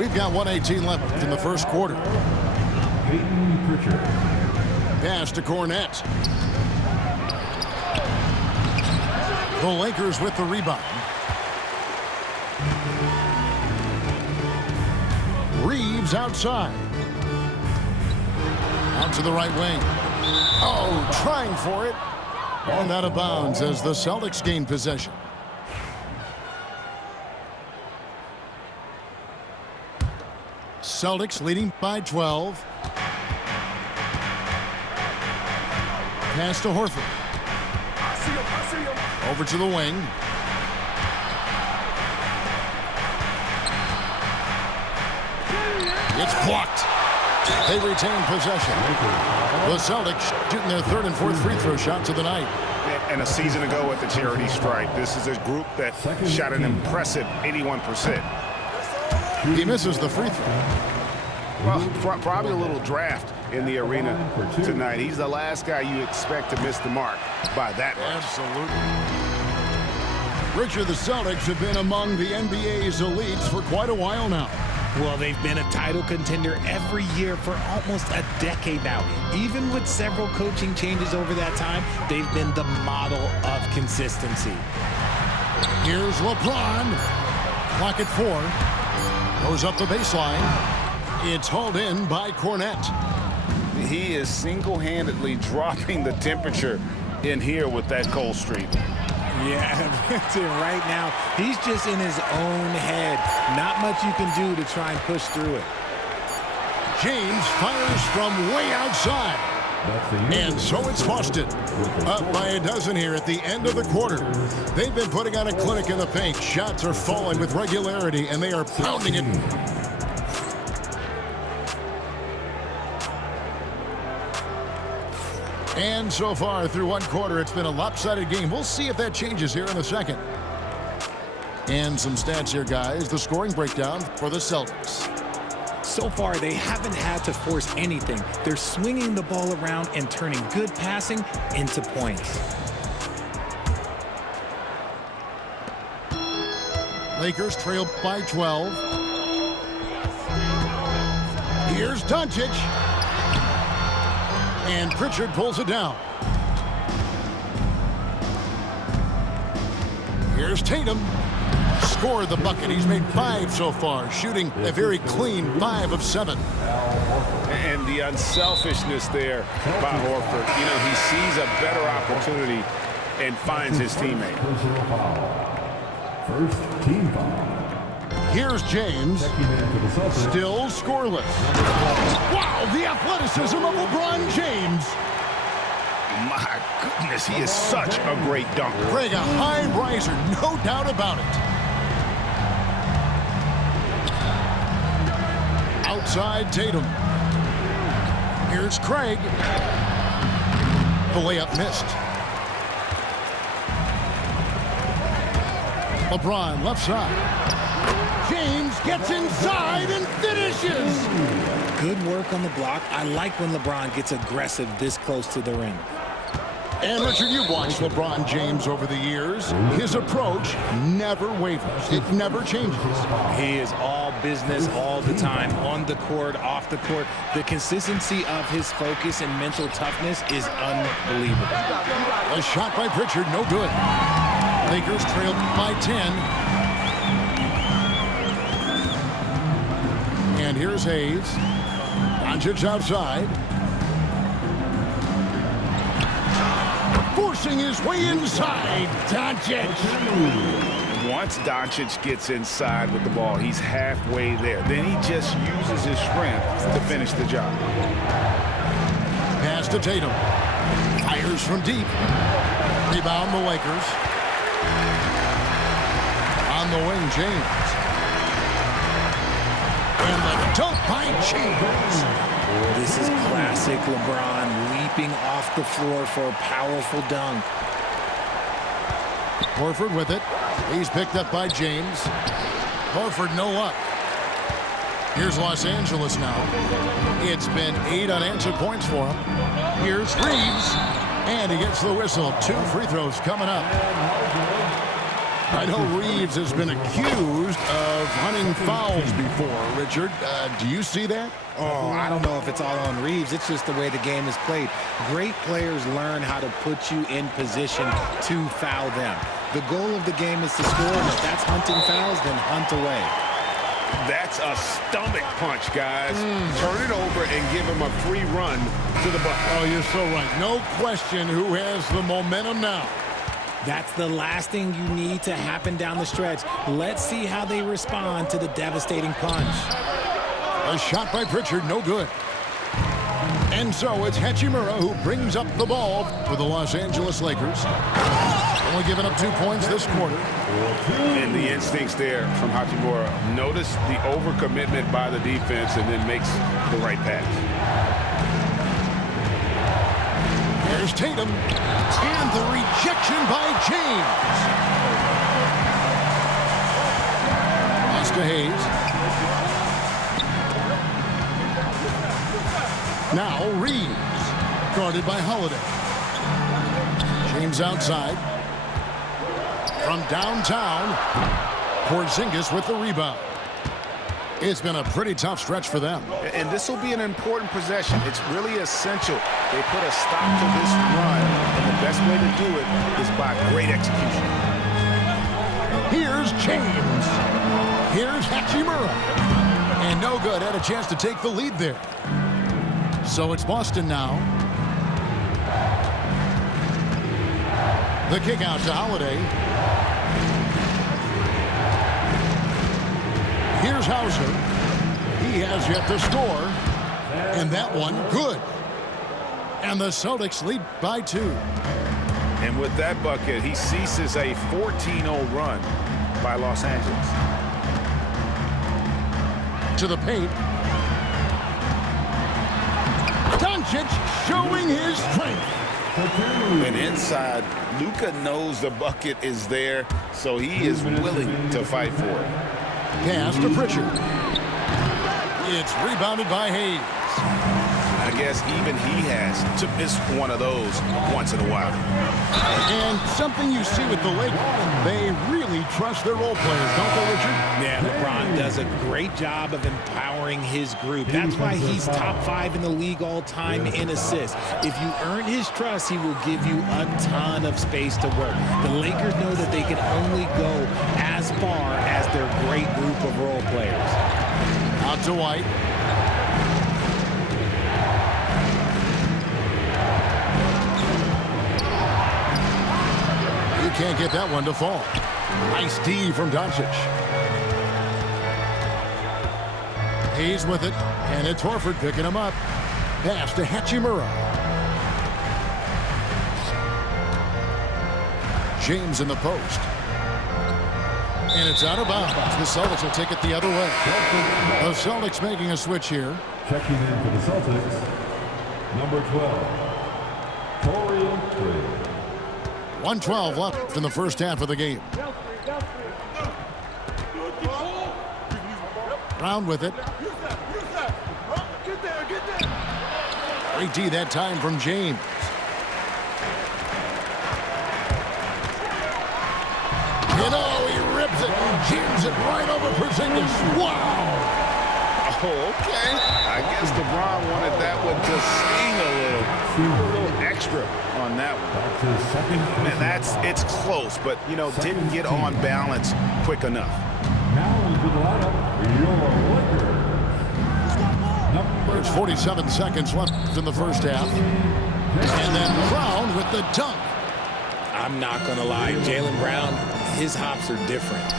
We've got 1:18 left in the first quarter. Pass to Cornette. The Lakers with the rebound. Reeves outside. Out to the right wing. Oh, trying for it. And out of bounds as the Celtics gain possession. Celtics leading by 12. Pass to Horford. Over to the wing. It's blocked. They retain possession. The Celtics shooting their third and fourth free throw shots of the night. And a season ago at the charity stripe, this is a group that shot an impressive 81%. He misses the free throw. Well, probably a little draft in the arena tonight. He's the last guy you expect to miss the mark by that much. Absolutely. Richard, the Celtics have been among the NBA's elites for quite a while now. Well, they've been a title contender every year for almost a decade now. Even with several coaching changes over that time, they've been the model of consistency. Here's LeBron. Clock at 4. Goes up the baseline. It's hauled in by Cornette. He is single-handedly dropping the temperature in here with that cold streak. Yeah, right now, he's just in his own head. Not much you can do to try and push through it. James fires from way outside. And so it's Boston. Up by a dozen here at the end of the quarter. They've been putting on a clinic in the paint. Shots are falling with regularity, and they are pounding it. And so far through one quarter, it's been a lopsided game. We'll see if that changes here in a second. And some stats here, guys. The scoring breakdown for the Celtics. So far, they haven't had to force anything. They're swinging the ball around and turning good passing into points. Lakers trail by 12. Here's Doncic. And Pritchard pulls it down. Here's Tatum. Scored the bucket. He's made 5 so far, shooting a very clean 5 of 7. And the unselfishness there by Horford. You know, he sees a better opportunity and finds his teammate. First team foul. Here's James. Still scoreless. Wow, the athleticism of LeBron James. My goodness, he is such a great dunker. Craig, a high riser, no doubt about it. Outside Tatum. Here's Craig. The layup missed. LeBron left side. James gets inside and finishes. Good work on the block. I like when LeBron gets aggressive this close to the rim. And Richard, you've watched LeBron James over the years. His approach never wavers. It never changes. He is all business all the time, on the court, off the court. The consistency of his focus and mental toughness is unbelievable. A shot by Pritchard, no good. Lakers trailed by 10. And here's Hayes. Doncic outside. Forcing his way inside. Doncic. Once Doncic gets inside with the ball, he's halfway there. Then he just uses his strength to finish the job. Pass to Tatum. Fires from deep. Rebound the Lakers. On the wing, James. And the dunk by James. This is classic LeBron, leaping off the floor for a powerful dunk. Horford with it. He's picked up by James. Horford no luck. Here's Los Angeles now. It's been 8 unanswered points for him. Here's Reeves. And he gets the whistle. 2 free throws coming up. I know Reeves has been accused of hunting fouls before. Richard, do you see that? Oh, I don't know if it's all on Reeves. It's just the way the game is played. Great players learn how to put you in position to foul them. The goal of the game is to score, and if that's hunting fouls, then hunt away. That's a stomach punch, guys. Turn it over and give him a free run to the bucket. Oh, you're so right. No question who has the momentum now. That's the last thing you need to happen down the stretch. Let's see how they respond to the devastating punch. A shot by Pritchard, no good. And so it's Hachimura who brings up the ball for the Los Angeles Lakers. Only giving up 2 points this quarter. And the instincts there from Hachimura. Notice the overcommitment by the defense and then makes the right pass. There's Tatum. And the rejection by James. Pass to Hayes. Now Reeves, guarded by Holiday. James outside. From downtown, Porzingis with the rebound. It's been a pretty tough stretch for them. And this will be an important possession. It's really essential. They put a stop to this run, and the best way to do it is by great execution. Here's James. Here's Hachimura. And no good. Had a chance to take the lead there. So it's Boston now. The kick out to Holiday. Here's Hauser. He has yet to score. And that one, good. And the Celtics lead by 2. And with that bucket, he ceases a 14-0 run by Los Angeles. To the paint. Doncic showing his strength. And inside, Luka knows the bucket is there, so he is willing to fight for it. Pass to Pritchard. It's rebounded by Hayes. I guess even he has to miss one of those once in a while. And something you see with the Lakers, they really trust their role players, don't they, Richard? Yeah, LeBron does a great job of empowering his group. That's why he's top 5 in the league all time in assists. If you earn his trust, he will give you a ton of space to work. The Lakers know that they can only go as far as their great group of role players. Out to White. Can't get that one to fall. Nice D from Doncic. Hayes with it, and it's Horford picking him up. Pass to Hachimura. James in the post. And it's out of bounds. The Celtics will take it the other way. The Celtics making a switch here. Checking in for the Celtics, number 12, Torian Prince. 1:12 left in the first half of the game. Brown with it. Great D that time from James. He rips it. Jams it right over Porzingis. Wow. Oh, okay. I guess LeBron wanted that one to sting a little extra on that one. And it's close, but, you know, didn't get on balance quick enough. Now into the lineup, your Lakers. There's 47 seconds left in the first half. And then Brown with the dunk. I'm not going to lie. Jaylen Brown, his hops are different.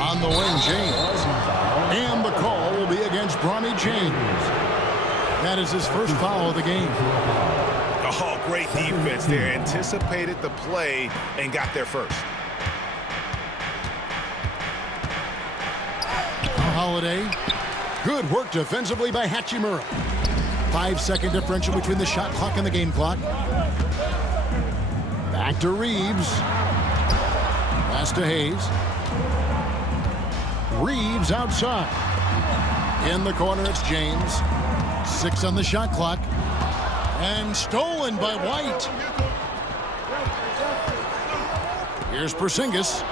On the wing, James. And the call will be against Bronny James. That is his first foul of the game. Oh, great defense there. Anticipated the play and got there first. Holiday. Good work defensively by Hachimura. 5-second differential between the shot clock and the game clock. Back to Reeves. Pass to Hayes. Reeves outside. In the corner, it's James. 6 on the shot clock. And stolen by White. Here's Porzingis.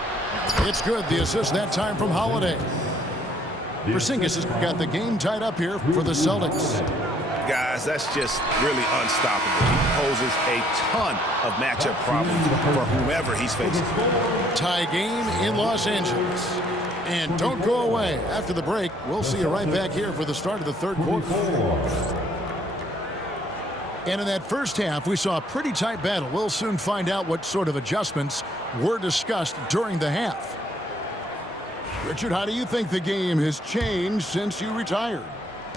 It's good. The assist that time from Holiday. Porzingis has got the game tied up here for the Celtics. Guys, that's just really unstoppable. He poses a ton of matchup problems for whomever he's facing. Tie game in Los Angeles. And don't go away. After the break, we'll see you right back here for the start of the third quarter. And in that first half, we saw a pretty tight battle. We'll soon find out what sort of adjustments were discussed during the half. Richard, how do you think the game has changed since you retired?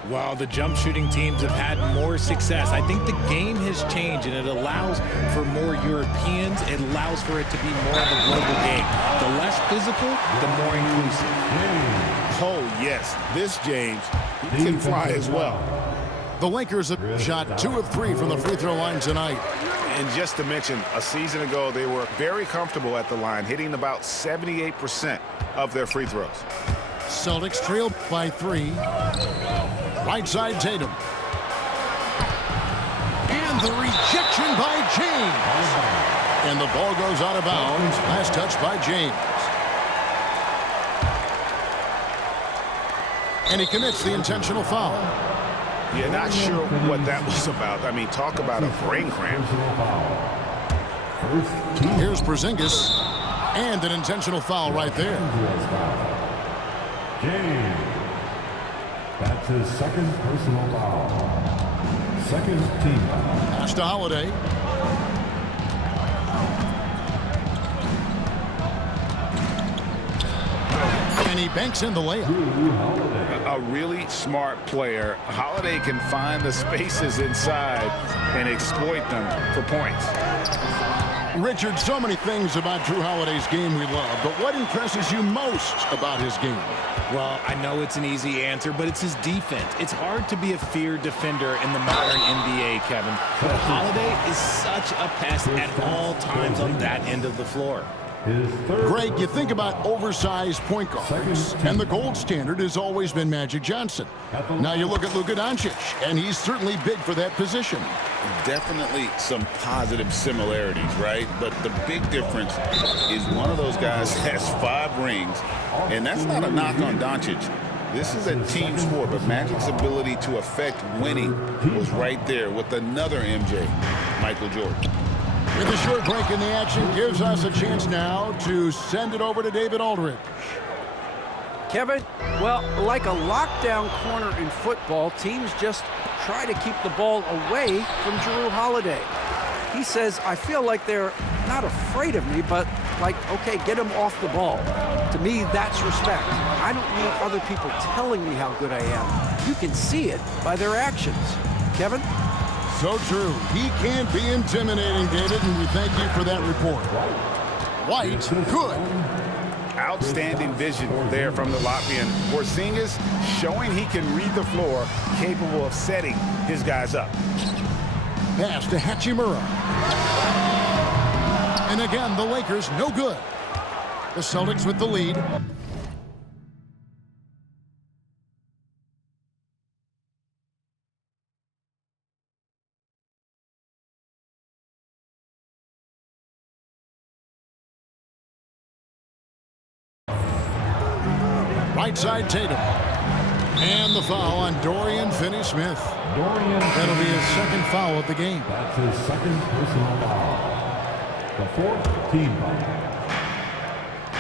Well, the jump shooting teams have had more success. I think the game has changed, and it allows for more Europeans. It allows for it to be more of a global game. The less physical, the more inclusive. Oh, yes. This James can fly as well. The Lakers have shot 2 of 3 from the free throw line tonight. And just to mention, a season ago, they were very comfortable at the line, hitting about 78% of their free throws. Celtics trail by 3. Right side Tatum. And the rejection by James. And the ball goes out of bounds. Last touch by James. And he commits the intentional foul. Yeah, not sure what that was about. I mean, talk about a brain cramp. Here's Porzingis. And an intentional foul right there. James. That's his second personal foul. Second team foul. Pass to Holiday. And he banks in the layup. A really smart player. Holiday can find the spaces inside and exploit them for points. Richard, so many things about Drew Holiday's game we love, but what impresses you most about his game? Well, I know it's an easy answer, but it's his defense. It's hard to be a feared defender in the modern NBA, Kevin. But Holiday is such a pest at all times on that end of the floor. Greg, you think about oversized point guards, and the gold standard has always been Magic Johnson. Now you look at Luka Doncic, and he's certainly big for that position. Definitely some positive similarities, right? But the big difference is one of those guys has 5 rings, and that's not a knock on Doncic. This is a team sport, but Magic's ability to affect winning was right there with another MJ, Michael Jordan. With a short break in the action, gives us a chance now to send it over to David Aldridge. Kevin, well, like a lockdown corner in football, teams just try to keep the ball away from Drew Holiday. He says, I feel like they're not afraid of me, but like, okay, get him off the ball. To me, that's respect. I don't need other people telling me how good I am. You can see it by their actions. Kevin? So true. He can be intimidating, David, and we thank you for that report. White, good. Outstanding vision there from the Latvian. Porzingis showing he can read the floor, capable of setting his guys up. Pass to Hachimura. And again, the Lakers no good. The Celtics with the lead. Right side Tatum. And the foul on Dorian Finney-Smith. That'll be his second foul of the game. That's his second personal foul. The 4th team foul.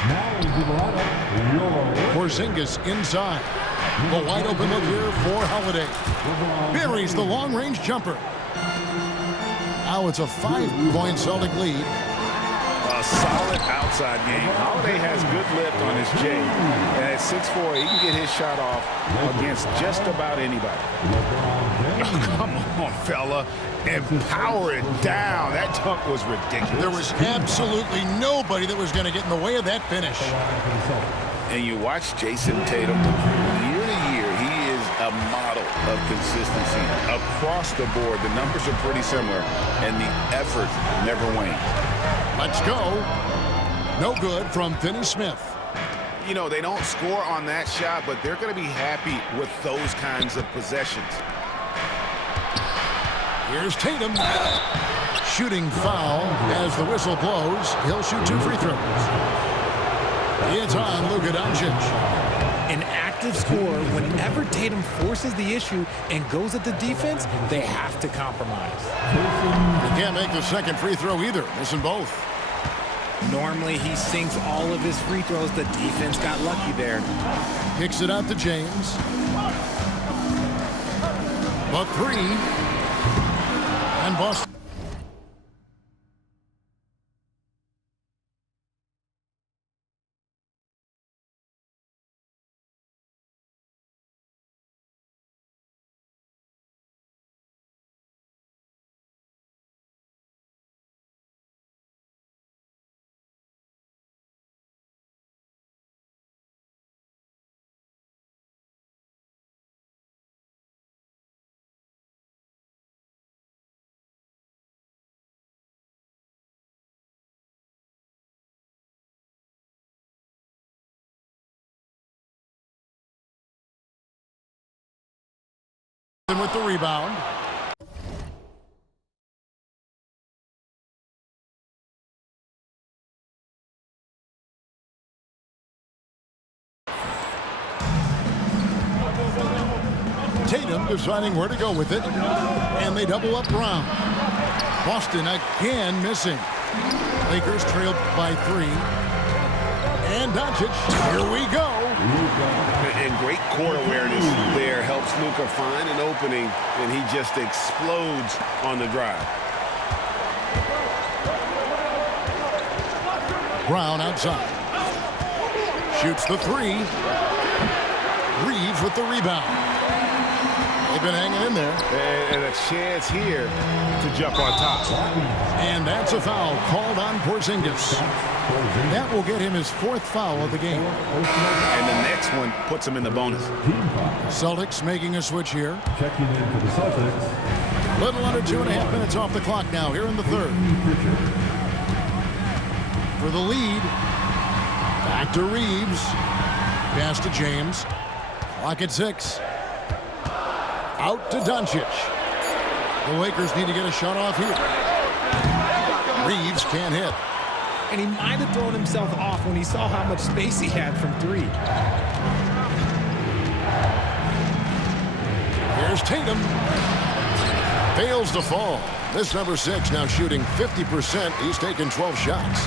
Now into the lineup. Porzingis inside. The wide open look here for Holiday. Buries the long-range jumper. Now it's a 5-point Celtic lead. A solid outside game. Holiday has good lift on his J. And at 6'4", he can get his shot off against just about anybody. Come on, fella. And power it down. That dunk was ridiculous. There was absolutely nobody that was going to get in the way of that finish. And you watch Jason Tatum. Year to year, he is a model of consistency. Across the board, the numbers are pretty similar, and the effort never wanes. Let's go. No good from Finney-Smith. You know, they don't score on that shot, but they're going to be happy with those kinds of possessions. Here's Tatum. Shooting foul as the whistle blows. He'll shoot 2 free throws. It's on Luka Doncic. An active scorer, whenever Tatum forces the issue and goes at the defense, they have to compromise. He can't make the second free throw either, missing both. Normally, he sinks all of his free throws. The defense got lucky there. Kicks it out to James. A 3. And Boston. With the rebound. Tatum deciding where to go with it, and they double up Brown. Boston again missing. Lakers trailed by 3. And Doncic, here we go. And great court awareness there helps Luka find an opening, and he just explodes on the drive. Brown outside. Shoots the 3. Reeves with the rebound. They've been hanging in there. And a chance here to jump on top. And that's a foul called on Porzingis. That will get him his 4th foul of the game. And the next one puts him in the bonus. Celtics making a switch here. Checking in for the Celtics. Little under 2.5 minutes off the clock now here in the 3rd. For the lead. Back to Reeves. Pass to James. Clock at 6. Out to Doncic. The Lakers need to get a shot off here. Reeves can't hit. And he might have thrown himself off when he saw how much space he had from 3. Here's Tatum. Fails to fall. This number 6 now shooting 50%. He's taken 12 shots.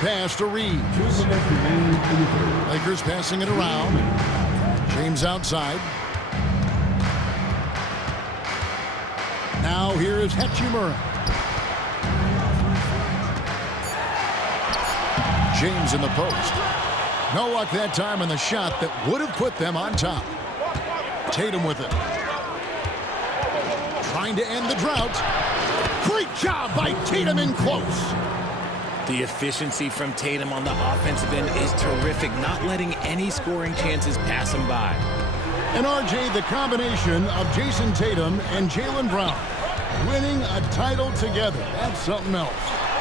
Pass to Reeves. Lakers passing it around. James outside. Now here is Hachimura. James in the post. No luck that time on the shot that would have put them on top. Tatum with it. Trying to end the drought. Great job by Tatum in close. The efficiency from Tatum on the offensive end is terrific, not letting any scoring chances pass him by. And RJ, the combination of Jason Tatum and Jaylen Brown winning a title together. That's something else.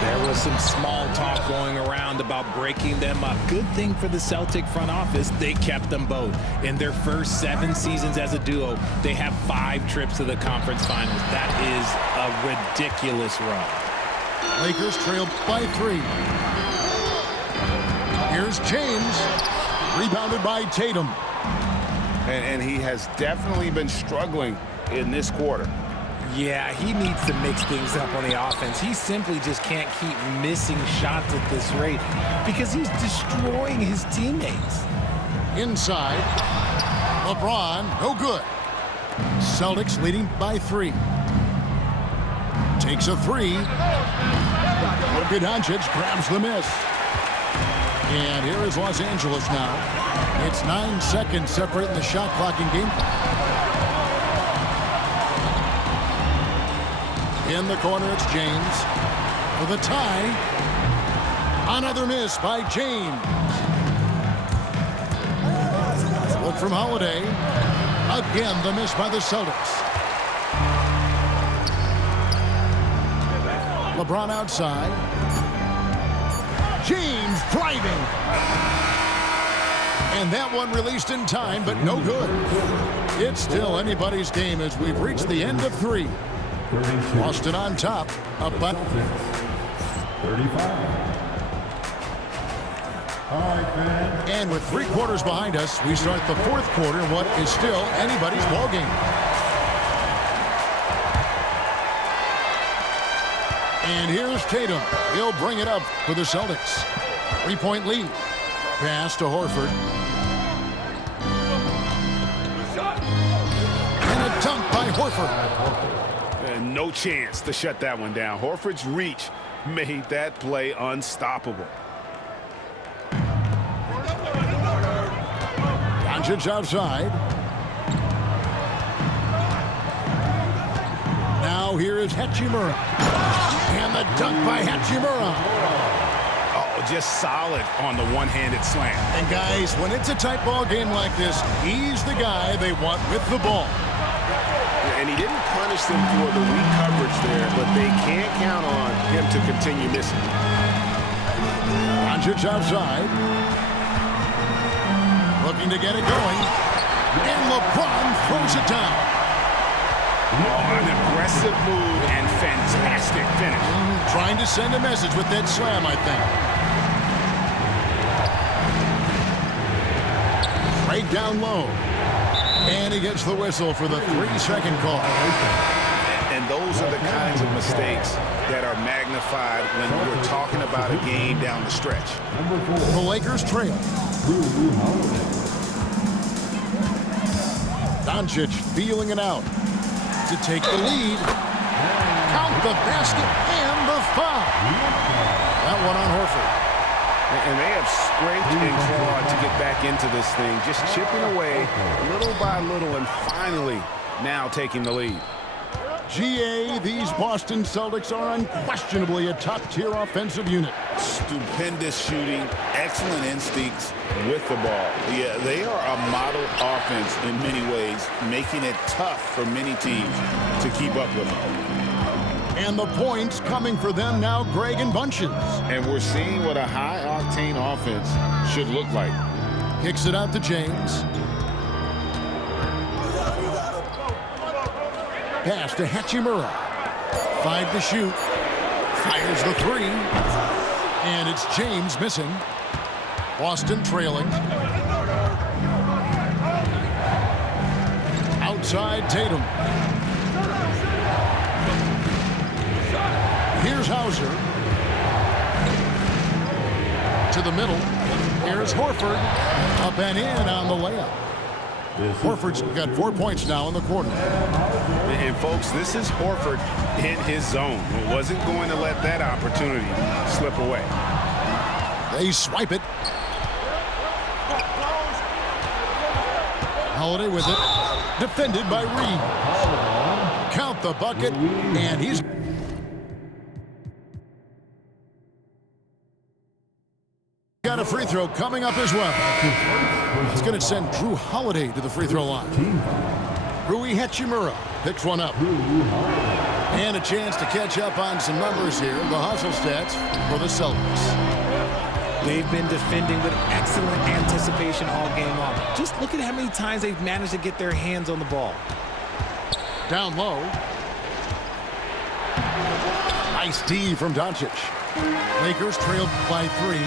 There was some small talk going around about breaking them up. Good thing for the Celtic front office, they kept them both. In their first 7 seasons as a duo, they have 5 trips to the conference finals. That is a ridiculous run. Lakers trailed by 3. Here's James. Rebounded by Tatum. And he has definitely been struggling in this quarter. Yeah, he needs to mix things up on the offense. He simply just can't keep missing shots at this rate because he's destroying his teammates. Inside. LeBron, no good. Celtics leading by 3. Takes a 3. Luka Doncic grabs the miss. And here is Los Angeles now. It's 9 seconds separating the shot clock and game clock. In the corner, it's James. For the tie. Another miss by James. Look from Holiday. Again, the miss by the Celtics. LeBron outside. James driving. And that one released in time, but no good. It's still anybody's game as we've reached the end of 3. 32. Boston on top, up by 35. All right, fans. And with 3 quarters behind us, we start the 4th quarter in what is still anybody's ball game. And here's Tatum. He'll bring it up for the Celtics. 3-point lead. Pass to Horford. And a dunk by Horford. No chance to shut that one down. Horford's reach made that play unstoppable. Doncic outside. Now here is Hachimura. And the dunk by Hachimura. Oh, just solid on the one-handed slam. And guys, when it's a tight ball game like this, he's the guy they want with the ball. And he didn't punish them for the weak coverage there, but they can't count on him to continue missing. Doncic outside. Looking to get it going. And LeBron throws it down. Oh, an aggressive move and fantastic finish. Trying to send a message with that slam, I think. Right down low. And he gets the whistle for the 3-second call. And those are the kinds of mistakes that are magnified when we're talking about a game down the stretch. The Lakers trail. Doncic feeling it out to take the lead. Count the basket and the foul. That one on Horford. And they have scraped and clawed to get back into this thing, just chipping away little by little and finally now taking the lead. GA, these Boston Celtics are unquestionably a top-tier offensive unit. Stupendous shooting, excellent instincts with the ball. Yeah, they are a model offense in many ways, making it tough for many teams to keep up with them. And the points coming for them now, Greg, in bunches. And we're seeing what a high-octane offense should look like. Kicks it out to James. Pass to Hachimura. 5 to shoot. Fires the 3. And it's James missing. Boston trailing. Outside Tatum. Here's Hauser. To the middle. Here's Horford. Up and in on the layup. Horford's got 4 points now in the quarter. And folks, this is Horford in his zone. He wasn't going to let that opportunity slip away. They swipe it. Holiday with it. Defended by Reed. Count the bucket, and he's got a free throw coming up as well. It's going to send Drew Holiday to the free throw line. Rui Hachimura picks one up. And a chance to catch up on some numbers here. The hustle stats for the Celtics. They've been defending with excellent anticipation all game long. Just look at how many times they've managed to get their hands on the ball. Down low. Nice D from Doncic. Lakers trailed by 3.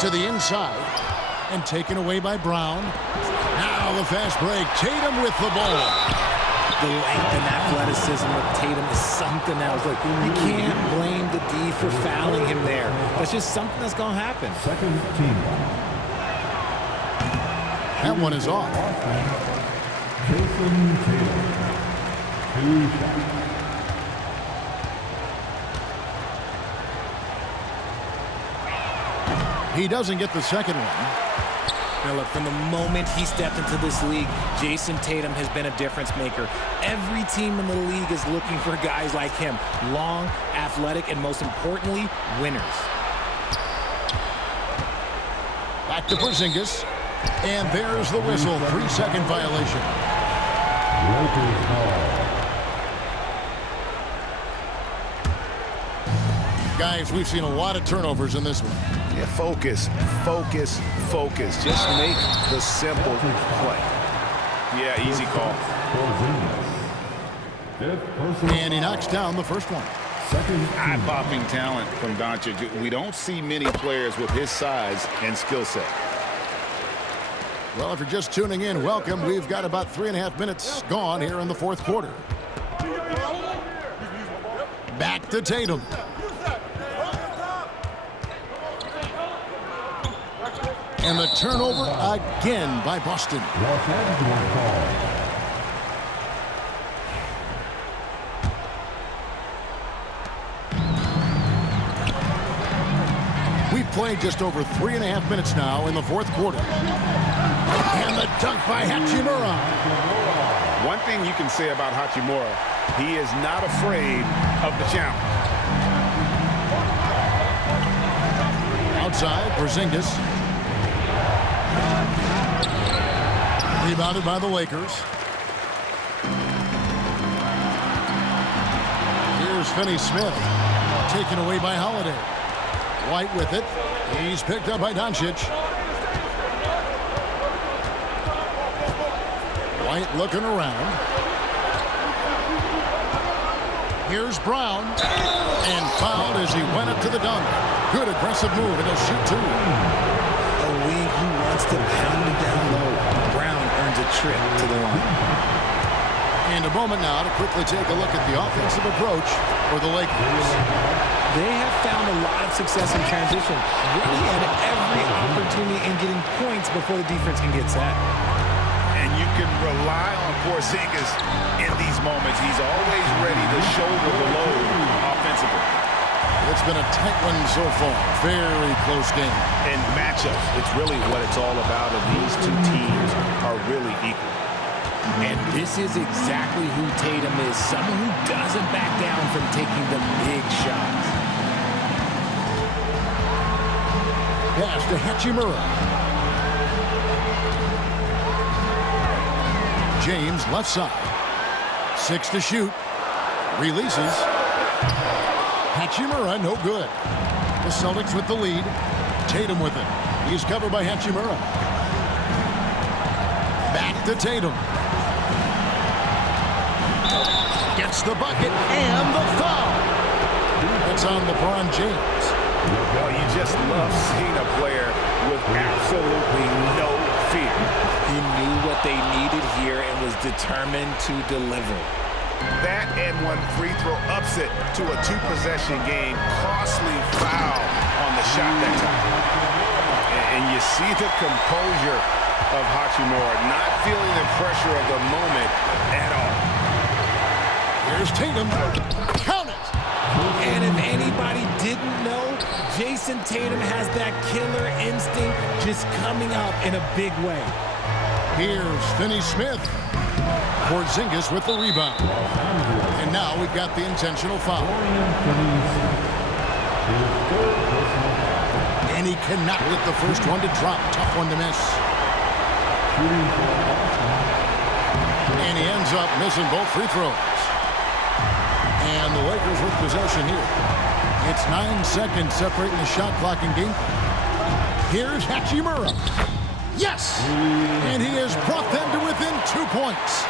To the inside and taken away by Brown. Now the fast break. Tatum with the ball. The length and athleticism of Tatum is something else. Like, you can't blame the D for fouling him there. That's just something that's going to happen. Second team. That one is off. Jason Tatum. 2 shots. He doesn't get the second one. Now look, from the moment he stepped into this league, Jason Tatum has been a difference maker. Every team in the league is looking for guys like him. Long, athletic, and most importantly, winners. Back to Porzingis. And there's the whistle. 3-second violation. Lakers ball. Guys, we've seen a lot of turnovers in this one. Yeah, focus, focus, focus. Just make the simple play. Yeah, easy call. And he knocks down the first one. Eye-popping talent from Doncic. We don't see many players with his size and skill set. Well, if you're just tuning in, welcome. We've got about 3.5 minutes gone here in the fourth quarter. Back to Tatum. And the turnover again by Boston. We've played just over 3.5 minutes now in the fourth quarter. And the dunk by Hachimura. One thing you can say about Hachimura, he is not afraid of the challenge. Outside, Porzingis. Rebounded by the Lakers. Here's Finney-Smith. Taken away by Holiday. White with it. He's picked up by Doncic. White looking around. Here's Brown. And fouled as he went up to the dunk. Good aggressive move, and he'll shoot two. A wing who wants to pound it down low. Brown earns a trip to the line. And a moment now to quickly take a look at the offensive approach for the Lakers. They have found a lot of success in transition, really at every opportunity in getting points before the defense can get set. And you can rely on Porzingis in these moments. He's always ready to shoulder the load offensively. It's been a tight one so far. Very close game. And matchups, it's really what it's all about, and these two teams are really equal. And this is exactly who Tatum is, someone who doesn't back down from taking the big shots. Pass to Hachimura. James left side. 6 to shoot. Releases. Hachimura no good. The Celtics with the lead. Tatum with it. He's covered by Hachimura. Back to Tatum. Gets the bucket and the foul. That's on LeBron James. Well, you just love seeing a player with absolutely no fear. He knew what they needed here and was determined to deliver. That and one free throw ups it to a two-possession game. Costly foul on the shot that time. And you see the composure of Hachimura, not feeling the pressure of the moment at all. Here's Tatum. Count it. And if anybody didn't know, Jason Tatum has that killer instinct just coming out in a big way. Here's Finney-Smith. Porzingis with the rebound. And now we've got the intentional foul. And he cannot get the first one to drop. Tough one to miss. And he ends up missing both free throws. And the Lakers with possession here. It's 9 seconds separating the shot clock and game clock. Here's Hachimura. Yes! And he has brought them to within 2 points.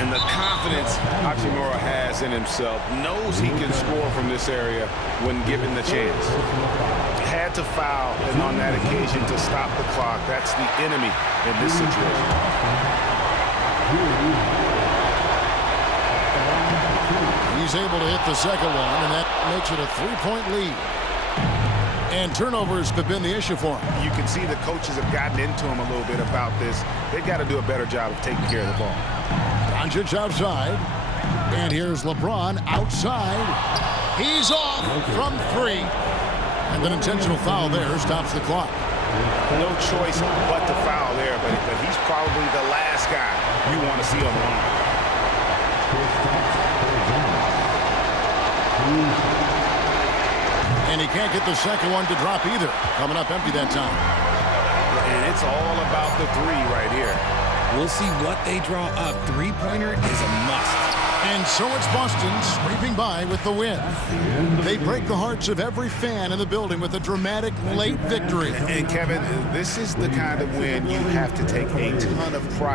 And the confidence Hachimura has in himself, knows he can score from this area when given the chance. Had to foul, and on that occasion to stop the clock. That's the enemy in this situation. He's able to hit the second one, and that makes it a 3-point lead. And turnovers have been the issue for him. You can see the coaches have gotten into him a little bit about this. They've got to do a better job of taking care of the ball. Doncic outside. And here's LeBron outside. He's off from 3. And an intentional foul there stops the clock. No choice but to foul there, but he's probably the last guy you want to see on the line. And he can't get the second one to drop either. Coming up empty that time. And it's all about the 3 right here. We'll see what they draw up. Three-pointer is a must. And so it's Boston scraping by with the win. They break the hearts of every fan in the building with a dramatic late victory. And Kevin, this is the kind of win you have to take a ton of pride